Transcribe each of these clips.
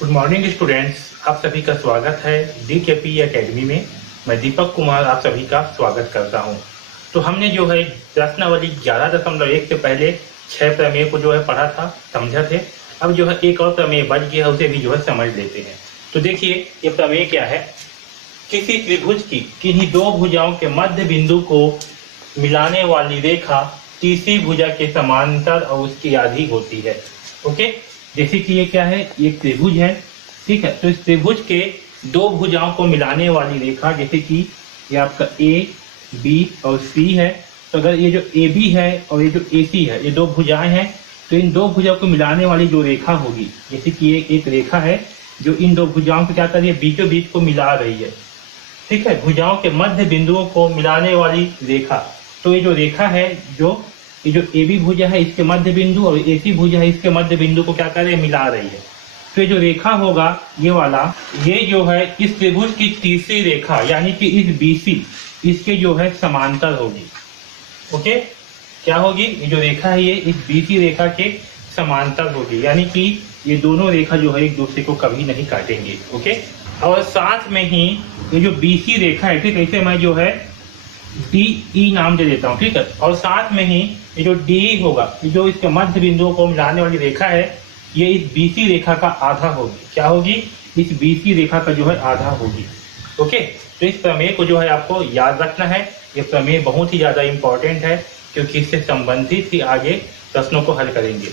Good morning students, आप सभी का स्वागत है DKP एकेडमी में। मैं दीपक कुमार आप सभी का स्वागत करता हूं। तो हमने जो है प्रश्नावली 11.1 से पहले 6 प्रमेय को जो है पढ़ा था, समझा थे। अब जो है एक और प्रमेय बच गया, उसे भी जो है समझ लेते हैं। तो देखिए ये प्रमेय क्या है। किसी त्रिभुज की किन्हीं दो भुजाओं के मध्य बिंदु को मिलाने वाली रेखा तीसरी भुजा के समांतर और उसकी आधी होती है। ओके, जैसे कि ये क्या है, ये त्रिभुज है, ठीक है। तो इस त्रिभुज के दो भुजाओं को मिलाने वाली रेखा, जैसे कि ये आपका ए बी और सी है। तो अगर ये जो ए बी है और ये जो ए सी है, ये दो भुजाएं हैं, तो इन दो भुजाओं को मिलाने वाली जो रेखा होगी, जैसे कि ये एक रेखा है जो इन दो भुजाओं को क्या कर रही है, बीचों बीच को मिला रही है, ठीक है। भुजाओं के मध्य बिंदुओं को मिलाने वाली रेखा। तो ये जो रेखा है, ये जो ए बी भुजा है इसके मध्य बिंदु और ए सी भुजा है इसके मध्य बिंदु को क्या कर रही है, मिला रही है। तो ये जो रेखा होगा ये वाला, ये जो है इस त्रिभुज की तीसरी रेखा यानी कि इस BC इसके जो है समांतर होगी। ओके, क्या होगी, ये जो रेखा है ये इस BC रेखा के समांतर होगी, यानी कि ये दोनों रेखा जो है एक दूसरे को कभी नहीं काटेंगे। ओके, और साथ में ही ये जो BC रेखा है, ठीक है, इसे मैं जो है DE नाम दे देता हूँ, ठीक है। और साथ में ही ये जो DE होगा, जो इसके मध्य बिंदुओं को मिलाने वाली रेखा है, ये इस BC रेखा का आधा होगी। क्या होगी, इस BC रेखा का जो है आधा होगी। ओके, तो इस प्रमेय को जो है आपको याद रखना है। ये प्रमेय बहुत ही ज्यादा इंपॉर्टेंट है क्योंकि इससे संबंधित ही आगे प्रश्नों को हल करेंगे।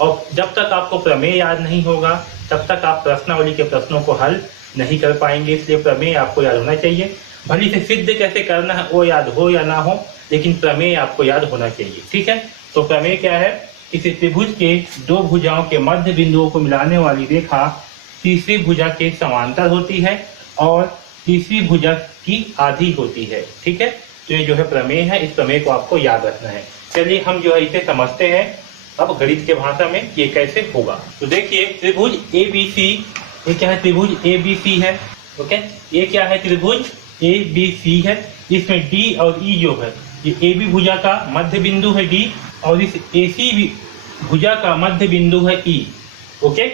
और जब तक आपको प्रमेय याद नहीं होगा तब तक आप प्रश्नावली के प्रश्नों को हल नहीं कर पाएंगे। इसलिए प्रमेय आपको याद होना चाहिए। भले से सिद्ध कैसे करना है वो याद हो या ना हो, लेकिन प्रमेय आपको याद होना चाहिए, ठीक है। तो प्रमेय क्या है, इस त्रिभुज के दो भुजाओं के मध्य बिंदुओं को मिलाने वाली रेखा तीसरी भुजा के समांतर होती है और तीसरी भुजा की आधी होती है, ठीक है। तो ये जो है प्रमेय है, इस प्रमेय को आपको याद रखना है। चलिए हम जो है इसे समझते हैं अब गणित के भाषा में ये कैसे होगा। तो देखिए त्रिभुज ABC, ये क्या है, त्रिभुज ABC है। ओके, ये क्या है, त्रिभुज ABC है। इसमें D और E जो है, ये AB भुजा का मध्य बिंदु है D और इस AC भुजा का मध्य बिंदु है E। ओके,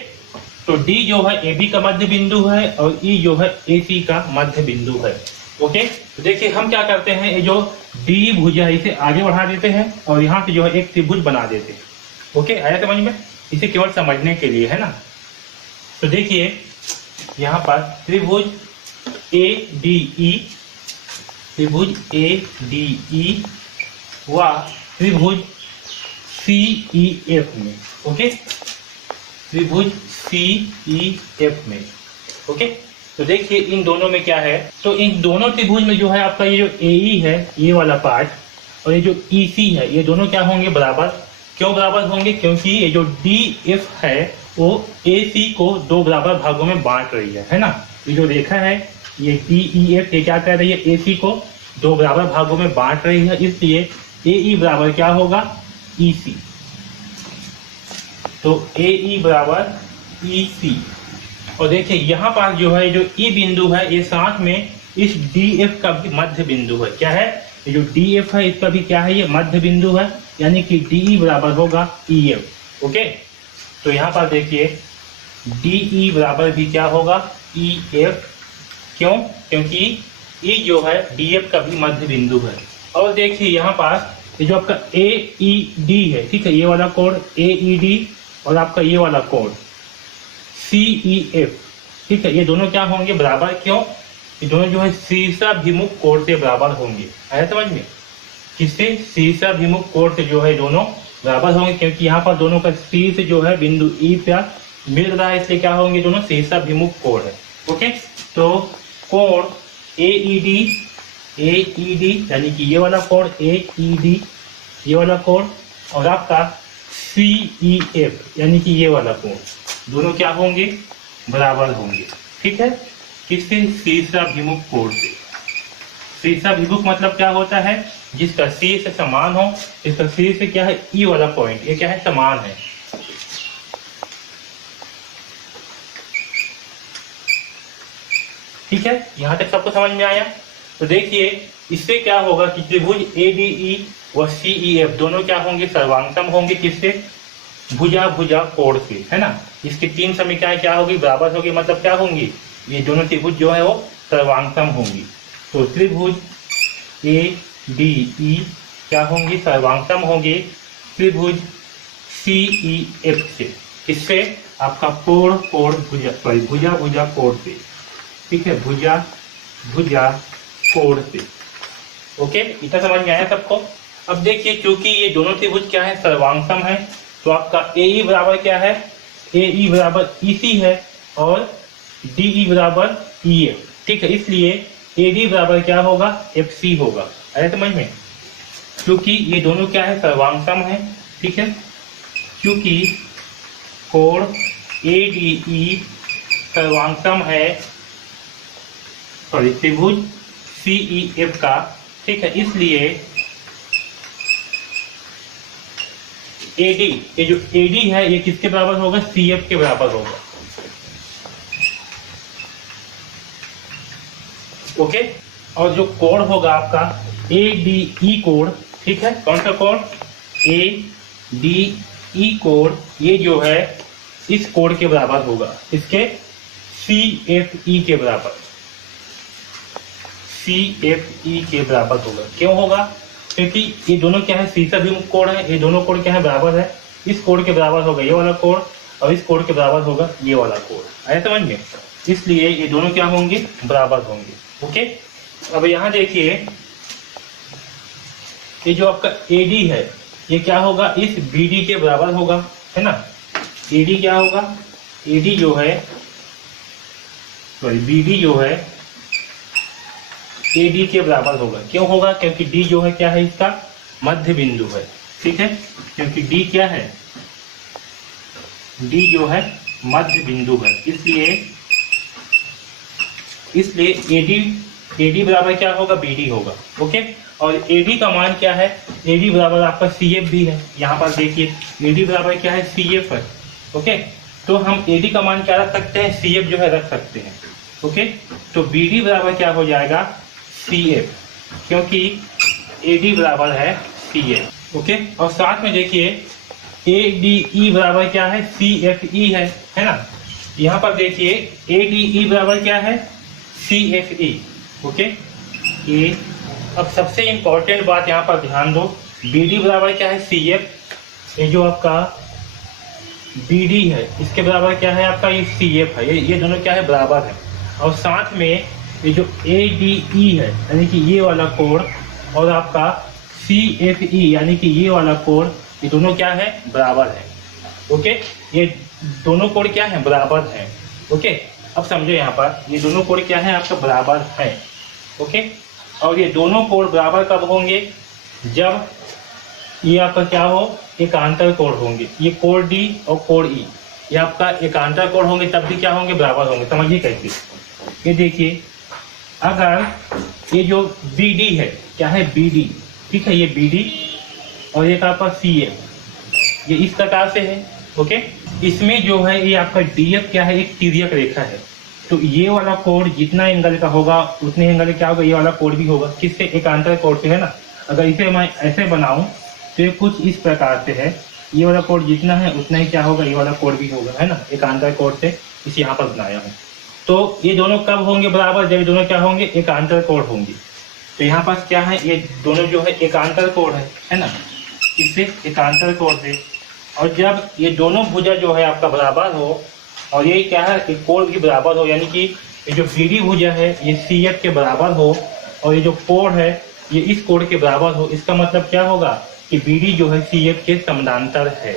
तो D जो है AB का मध्य बिंदु है और E जो है AC का मध्य बिंदु है। ओके, तो देखिए हम क्या करते हैं, ये जो D भुजा है इसे आगे बढ़ा देते हैं और यहाँ से जो है एक त्रिभुज बना देते हैं। ओके, आया समझ में, इसे केवल समझने के लिए है ना। तो देखिए यहाँ पर त्रिभुज ADE, त्रिभुज ADE व त्रिभुज CEF में। ओके, त्रिभुज CEF में। ओके, तो देखिए इन दोनों में क्या है, तो इन दोनों त्रिभुज में जो है आपका ये जो AE है, ये वाला पार्ट, और ये जो EC है, ये दोनों क्या होंगे, बराबर। क्यों बराबर होंगे, क्योंकि ये जो DF है वो AC को दो बराबर भागों में बांट रही है ना। ये जो रेखा है ये DEF, ये क्या कर रही है, AC को दो बराबर भागों में बांट रही है, इसलिए AE बराबर क्या होगा, EC। तो AE बराबर EC। और देखिए यहाँ पास जो है जो E बिंदु है, ये साथ में इस DF का भी मध्य बिंदु है। क्या है, ये जो DF है इसका भी क्या है, ये मध्य बिंदु है, यानी कि DE बराबर होगा EF। ओके, तो यहाँ पर देखिए DE बराबर भी क्या होगा, EF। क्यों, क्योंकि E जो है DF का भी मध्य बिंदु है। और देखिए यहाँ पास ये जो आपका AED है, ठीक है, ये वाला कोण AED और आपका ये वाला कोण CEF, ठीक है, ये दोनों क्या होंगे, बराबर। क्यों, ये दोनों जो है शीर्षाभिमुख कोण से बराबर होंगे। आया समझ में, किससे, शीर्षाभिमुख कोण से जो है दोनों बराबर होंगे, क्योंकि यहाँ पर दोनों का शीर्ष जो है बिंदु E पर मिल रहा है, इसलिए क्या होंगे, दोनों शीर्षाभिमुख कोण है। ओके, तो कोण AED यानी कि ये वाला कोण AED, ये वाला कोण, और आपका CEF यानी कि ये वाला कोण, दोनों क्या होंगे, बराबर होंगे, ठीक है। किससे, शीर्षाभिमुख कोण से। शीर्षाभिमुख मतलब क्या होता है, जिसका शीर्ष समान हो, इसका शीर्ष क्या है, E वाला पॉइंट, ये क्या है, समान है। ठीक है, यहाँ तक सबको समझ में आया। तो देखिए इससे क्या होगा कि त्रिभुज ADE व CEF दोनों क्या होंगे, सर्वांगसम होंगे। किससे, भुजा भुजा कोण से, है ना। इसकी तीन समीकरण क्या होगी, बराबर होगी, मतलब क्या होंगी, ये दोनों त्रिभुज जो है वो सर्वांगसम होंगी। तो त्रिभुज ए डी ई क्या होंगी, सर्वांगसम होंगी त्रिभुज सी ई एफ से। किससे, आपका कोण कोण भुजा, सॉरी भुजा भुजा कोण से, ठीक है, भुजा भुजा कोण से। ओके, इतना समझ में आया सबको। अब देखिए क्योंकि ये दोनों त्रिभुज क्या है, सर्वांगसम है, तो आपका ए ई बराबर क्या है, ए ई बराबर ई सी है और डी ई बराबर ई एफ, ठीक है, इसलिए ए डी बराबर क्या होगा, एफ सी होगा। आया समझ में, क्योंकि ये दोनों क्या है, सर्वांगसम है, ठीक है, क्योंकि कोण ए डी ई सर्वांगसम है, सॉरी त्रिभुज सी ई एफ का, ठीक है, इसलिए एडी, ये जो एडी है ये किसके बराबर होगा, सी एफ के बराबर होगा। ओके, और जो कोण होगा आपका ए डी ई कोण, ठीक है, कौन सा कोण, ए डी ई कोण, ये जो है इस कोण के बराबर होगा, इसके सी एफ ई के बराबर, सी एफ ई के बराबर होगा। क्यों होगा, क्योंकि ये दोनों क्या है, सीधा भी कोण है, ये दोनों कोण क्या है, बराबर है, इस कोण के बराबर होगा ये वाला कोण और इस कोण के बराबर होगा ये वाला कोण। आया समझ में, इसलिए ये दोनों क्या होंगे, बराबर होंगे। ओके, अब यहाँ देखिए ये जो आपका एडी है ये क्या होगा, इस बीडी के बराबर होगा, है ना, एडी क्या होगा, एडी जो है, सॉरी बीडी जो है एडी के बराबर होगा। क्यों होगा, क्योंकि डी जो है क्या है, इसका मध्य बिंदु है, ठीक है, क्योंकि डी क्या है, डी जो है मध्य बिंदु है, इसलिए एडी बराबर क्या होगा, बीडी होगा। ओके, और एडी का मान क्या है, एडी बराबर आपका सी एफ भी है, यहाँ पर देखिए एडी बराबर क्या है, सी एफ है। ओके, तो हम एडी का मान क्या रख सकते हैं, सी एफ जो है रख सकते हैं। ओके, तो बीडी बराबर क्या हो जाएगा, सी एफ, क्योंकि एडी बराबर है सी एफ। ओके, और साथ में देखिए ए डी ई बराबर क्या है, सी एफ ई है ना, यहाँ पर देखिए ए डी ई बराबर क्या है, सी एफ ई। ओके, ये अब सबसे इंपॉर्टेंट बात यहाँ पर ध्यान दो, बी डी बराबर क्या है, सी एफ, ये जो आपका बी डी है इसके बराबर क्या है, आपका ये सी एफ है, ये दोनों क्या है, बराबर है। और साथ में ये जो ए डी ई है यानी कि ये वाला कोण और आपका सी एफ ई यानी कि ये वाला कोण, ये दोनों क्या है, बराबर है। ओके, ये दोनों कोण क्या है, बराबर है। ओके, अब समझो यहाँ पर ये दोनों कोण क्या है, आपका बराबर है। ओके, और ये दोनों कोण बराबर कब होंगे, जब ये आपका क्या हो, एकांतर कोण होंगे, ये कोण डी और कोण ई ये आपका एकांतर कोण होंगे, तब भी क्या होंगे, बराबर होंगे। समझिए कैसे, ये देखिए अगर ये जो बी डी है क्या है, बी डी, ठीक है, ये बी डी और एक आपका सी एफ, ये इस प्रकार से है। ओके, इसमें जो है ये आपका डी एफ क्या है, एक तिर्यक रेखा है, तो ये वाला कोण जितना एंगल का होगा उतने एंगल क्या होगा, ये वाला कोण भी होगा, किससे, एकांतर कोण से, है ना। अगर इसे मैं ऐसे बनाऊं तो ये कुछ इस प्रकार से है, ये वाला कोण जितना है उतना ही क्या होगा, ये वाला कोण भी होगा, है ना, एकांतर कोण से इसे यहाँ पर बनाया हूँ। तो ये दोनों कब होंगे बराबर, जब ये दोनों क्या होंगे, एकांतर कोण होंगे। तो यहाँ पास क्या है, ये दोनों जो है एकांतर कोण है ना, इससे एकांतर कोण से। और जब ये दोनों भुजा जो है आपका बराबर हो और ये क्या है, एक कोण भी बराबर हो, यानी कि ये जो बीडी भुजा है ये सी एफ के बराबर हो और ये जो कोण है ये इस कोण के बराबर हो, इसका मतलब क्या होगा कि बीडी जो है सी एफ के समानांतर है,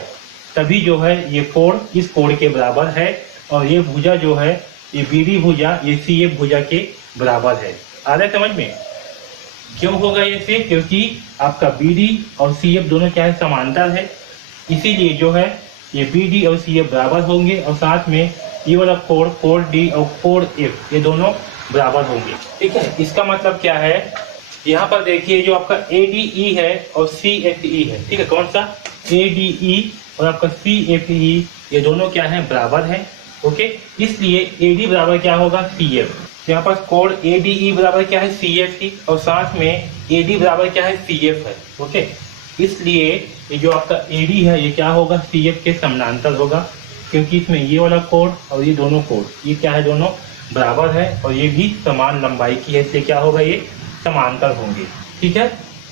तभी जो है ये कोण इस कोण के बराबर है और ये भुजा जो है ये बीडी भुजा ये सी एफ भुजा के बराबर है। आ रहा है समझ में, क्यों होगा ये से, क्योंकि आपका बीडी और सी एफ दोनों क्या है, समांतर है, इसीलिए जो है ये बी डी और सी एफ बराबर होंगे और साथ में ये वाला कोण, कोण डी और कोण एफ, ये दोनों बराबर होंगे। ठीक है, इसका मतलब क्या है, यहाँ पर देखिए जो आपका ए डी ई है और सी एफ ई है, ठीक है, कौन सा, ए डी ई और आपका सी एफ ई, ये दोनों क्या है, बराबर है। ओके, इसलिए ए डी बराबर क्या होगा, सी एफ। यहाँ पर कोण ए डी ई बराबर क्या है, सी एफ ई, और साथ में ए डी बराबर क्या है, सी एफ है। ओके, इसलिए ये जो आपका ए डी है ये क्या होगा, सी एफ के समानांतर होगा, क्योंकि इसमें ये वाला कोण और ये दोनों कोण ये क्या है, दोनों बराबर है और ये भी समान लंबाई की है, इसलिए क्या होगा, ये समांतर होंगे। ठीक है,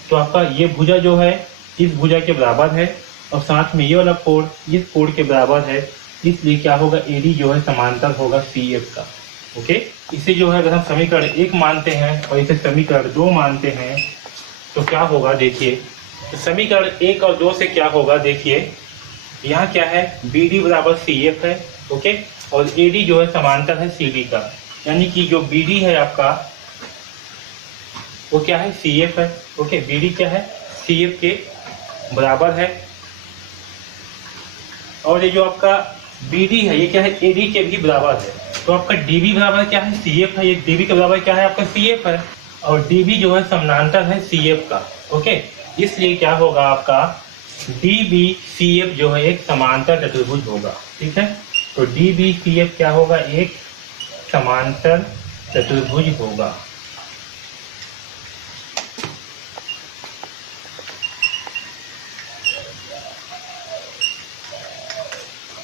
तो आपका ये भुजा जो है इस भुजा के बराबर है और साथ में ये वाला कोण इस कोण के बराबर है, इसलिए क्या होगा, एडी जो है समांतर होगा सी एफ का। ओके, इसे जो है अगर हम समीकरण 1 मानते हैं और इसे समीकरण 2 मानते हैं तो क्या होगा, देखिए तो समीकरण 1 और 2 से क्या होगा, देखिए यहाँ क्या है, बी डी बराबर सी एफ है। ओके, और ए डी जो है समांतर है सी डी का, यानी कि जो बी डी है आपका वो क्या है, सी एफ है। ओके, बी डी क्या है, सी एफ के बराबर है और ये जो आपका बी डी है ये क्या है, ए डी के भी बराबर है। तो आपका डी बी बराबर क्या है, सी एफ है, ये डी बी के बराबर क्या है, आपका सी एफ है और डी बी जो है समानांतर है सी एफ का। ओके, इसलिए क्या होगा आपका डी बी सी एफ जो है एक समांतर चतुर्भुज होगा। ठीक है, तो डी बी सी एफ क्या होगा, एक समांतर चतुर्भुज होगा।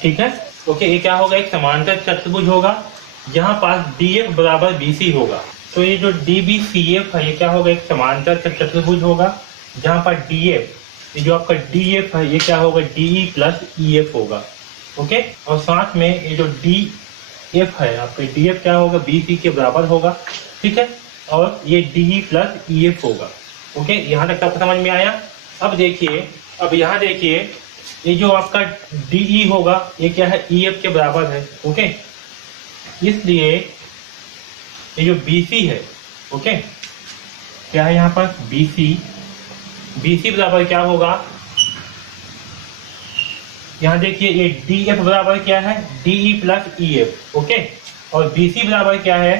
ठीक है, ओके, ये क्या होगा, एक समांतर चतुर्भुज होगा। यहाँ पास डी एफ बराबर बी सी होगा, तो ये जो डी बी सी एफ है ये क्या होगा, एक समांतर चतुर्भुज होगा। जहाँ पर डी एफ, ये जो आपका डी एफ है ये क्या होगा, D E plus E F होगा। ओके, और साथ में ये जो डी एफ है आपके डी एफ क्या होगा, बी सी के बराबर होगा। ठीक है, और ये D E plus E F होगा। ओके, यहाँ तक आपको समझ में आया। अब देखिए, अब यहाँ देखिए ये जो आपका डी ई होगा ये क्या है, ई एफ के बराबर है। ओके, इसलिए ये जो बी सी है, ओके, क्या है यहाँ पर बी सी बराबर क्या होगा, यहाँ देखिए ये डी एफ बराबर क्या है, D E plus E F. Okay, और बी सी बराबर क्या है,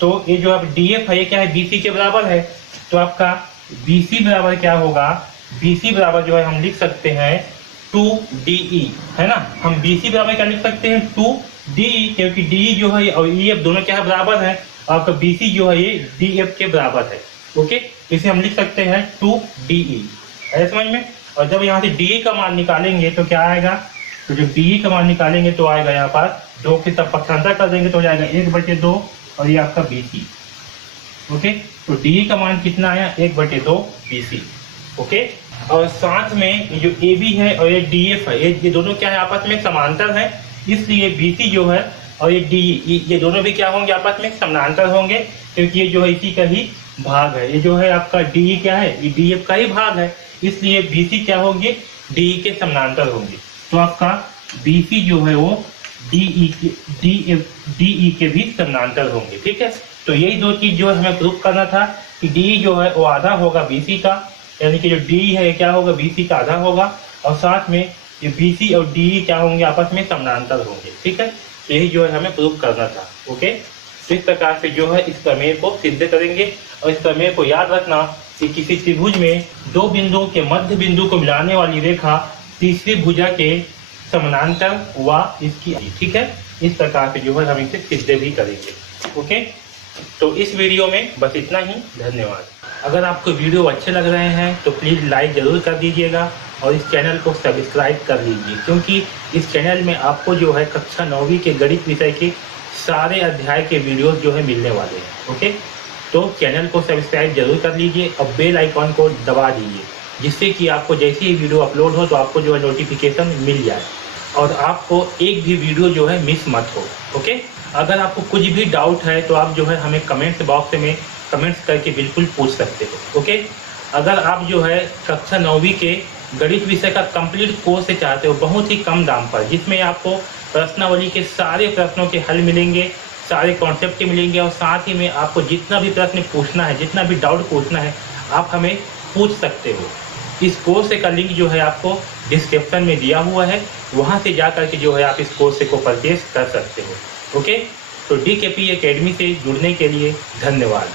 तो ये जो आप डी एफ है ये क्या है, बी सी के बराबर है। तो आपका बी सी बराबर क्या होगा, बी सी बराबर जो है हम लिख सकते हैं 2DE, है ना। हम बी सी बराबर क्या लिख सकते हैं, 2DE, क्योंकि DE जो है और EF दोनों क्या है, बराबर है। आपका BC जो है ये DF के बराबर है। ओके, इसे हम लिख सकते हैं 2DE, है समझ में। और जब यहाँ से DE का मान निकालेंगे तो क्या आएगा, तो जब DE का मान निकालेंगे तो आएगा यहाँ पर 2 के सब पक्षांतर कर देंगे तो हो जाएगा 1/2 और ये आपका BC। ओके, तो DE का मान कितना आया, 1/2 BC। ओके, और साथ में ये जो AB है और ये DF है ये दोनों क्या है, आपस में समांतर है, इसलिए BC जो है और ये DE ये दोनों भी क्या होंगे, आपस में समानांतर होंगे, क्योंकि ये जो है इसी का ही भाग है। ये जो है आपका DE क्या है, ये DF का ही भाग है, इसलिए BC क्या होंगे, DE के समानांतर होंगे। तो आपका BC जो है वो DE के भी समानांतर होंगे। ठीक है, तो यही दो चीज जो है हमें प्रूफ करना था कि DE जो है वो आधा होगा BC का, यानी कि जो DE है क्या होगा, BC का आधा होगा, और साथ में ये BC और DE क्या होंगे, आपस में समानांतर होंगे। ठीक है, तो यही जो है हमें प्रूफ करना था। ओके, तो इस प्रकार से जो है इस प्रमेय को सिद्ध करेंगे। और इस प्रमेय को याद रखना कि किसी त्रिभुज में दो बिंदुओं के मध्य बिंदु को मिलाने वाली रेखा तीसरी भुजा के समानांतर व इसकी, ठीक है, इस प्रकार से जो है हम इसे सिद्ध भी करेंगे। ओके, तो इस वीडियो में बस इतना ही। धन्यवाद। अगर आपको वीडियो अच्छे लग रहे हैं तो प्लीज़ लाइक ज़रूर कर दीजिएगा और इस चैनल को सब्सक्राइब कर लीजिए, क्योंकि इस चैनल में आपको जो है कक्षा 9वीं के गणित विषय के सारे अध्याय के वीडियोस जो है मिलने वाले हैं। ओके, तो चैनल को सब्सक्राइब जरूर कर लीजिए और बेल आइकॉन को दबा दीजिए, जिससे कि आपको जैसे ही वीडियो अपलोड हो तो आपको जो है नोटिफिकेशन मिल जाए और आपको एक भी वीडियो जो है मिस मत हो। ओके, अगर आपको कुछ भी डाउट है तो आप जो है हमें कमेंट्स बॉक्स में कमेंट्स करके बिल्कुल पूछ सकते हो। ओके, अगर आप जो है कक्षा 9वीं के गणित विषय का कंप्लीट कोर्स से चाहते हो बहुत ही कम दाम पर, जिसमें आपको प्रश्नावली के सारे प्रश्नों के हल मिलेंगे, सारे कॉन्सेप्ट के मिलेंगे, और साथ ही में आपको जितना भी प्रश्न पूछना है, जितना भी डाउट पूछना है, आप हमें पूछ सकते हो। इस कोर्स का लिंक जो है आपको डिस्क्रिप्शन में दिया हुआ है, वहाँ से जा करके जो है आप इस कोर्स को परचेज कर सकते हो। ओके, तो DKP एकेडमी से जुड़ने के लिए धन्यवाद।